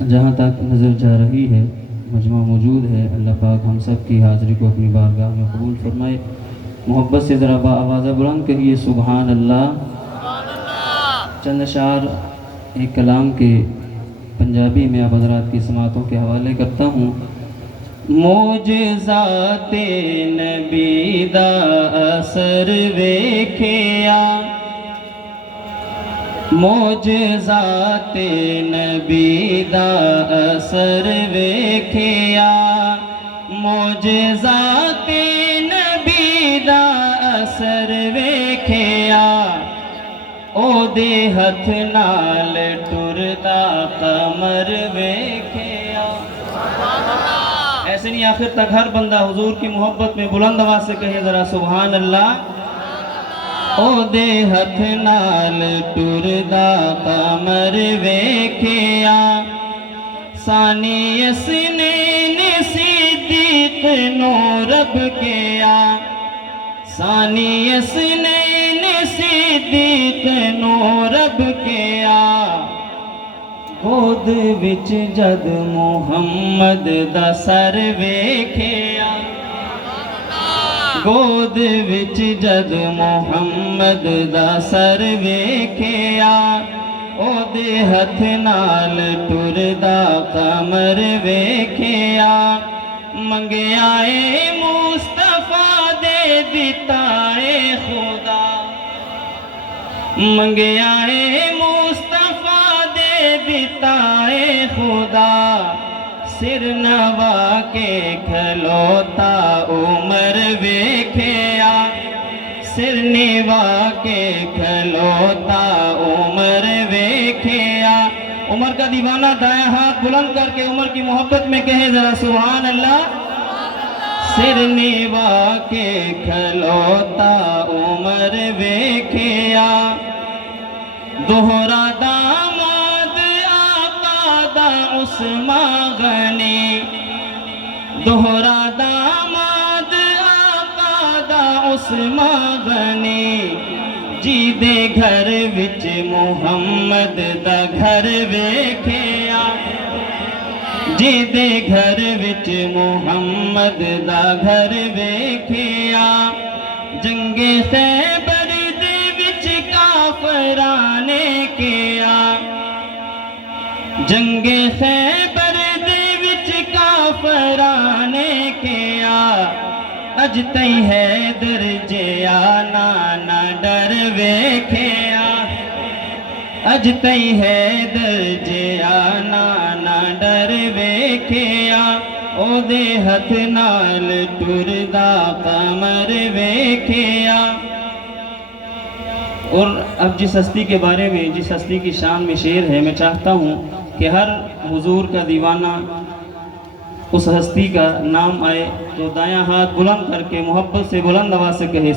جہاں تک نظر جا رہی ہے مجمع موجود ہے، اللہ پاک ہم سب کی حاضری کو اپنی بارگاہ میں قبول فرمائے۔ محبت سے ذرا آواز بلند کہیے سبحان اللہ۔ چند اشعار ایک کلام کے پنجابی میں آپ حضرات کی سماعتوں کے حوالے کرتا ہوں۔ معجزات نبی دا اثر ویکھیا، معجزات نبی دا اثر ویکھیا، معجزات نبی دا اثر ویکھیا، او دے ہتھ نال ٹردا قمر ویکھیا۔ ایسے نہیں، آخر تک ہر بندہ حضور کی محبت میں بلند آواز سے کہے ذرا سبحان اللہ۔ او دے ہتھ نال ٹردا قمر ویکھیا، ثانی اسنین صدیق نو رب کیا، ثانی اسنین صدیق نو رب کیا، گود وچ جد محمد دا سر ویکھیا، گود وچ جد محمد دا سر ویکھیا، او دے ہتھ نال ٹردا قمر ویکھیا، منگیا اے مصطفیٰ دے دتا اے خدا، منگیا اے مصطفیٰ دے دتا اے خدا، سر نوا کے کھلوتا عمر ویکھیا، سر نوا کے کھلوتا عمر ویکھیا۔ عمر کا دیوانہ دائیں ہاتھ بلند کر کے عمر کی محبت میں کہے ذرا سبحان اللہ۔ سر نوا کے کھلوتا عمر ویکھیا، دوہرا داماد آقا دا عثمان غنی، دوہرا داماد آقا دا عثمان غنی، جی دے گھر وچ محمد دا گھر ویکھیا، جی دے گھر وچ محمد دا گھر ویکھیا، جنگ خیبر دے وچ کافراں نے کیا، جنگ خیبر دے وچ کافراں نے کیا، اج تئی حیدر جیا نہ ڈر ویکھیا، اج تئی حیدر جیا نہ ڈر ویکھیا، او دے ہتھ نال ٹردا قمر ویکھیا۔ اور اب جس ہستی کے بارے میں، جس ہستی کی شان میں شعر ہے، میں چاہتا ہوں کہ ہر حضور کا دیوانہ اس ہستی کا نام آئے تو دایاں ہاتھ بلند کر کے محبت سے بلند آواز سے کہے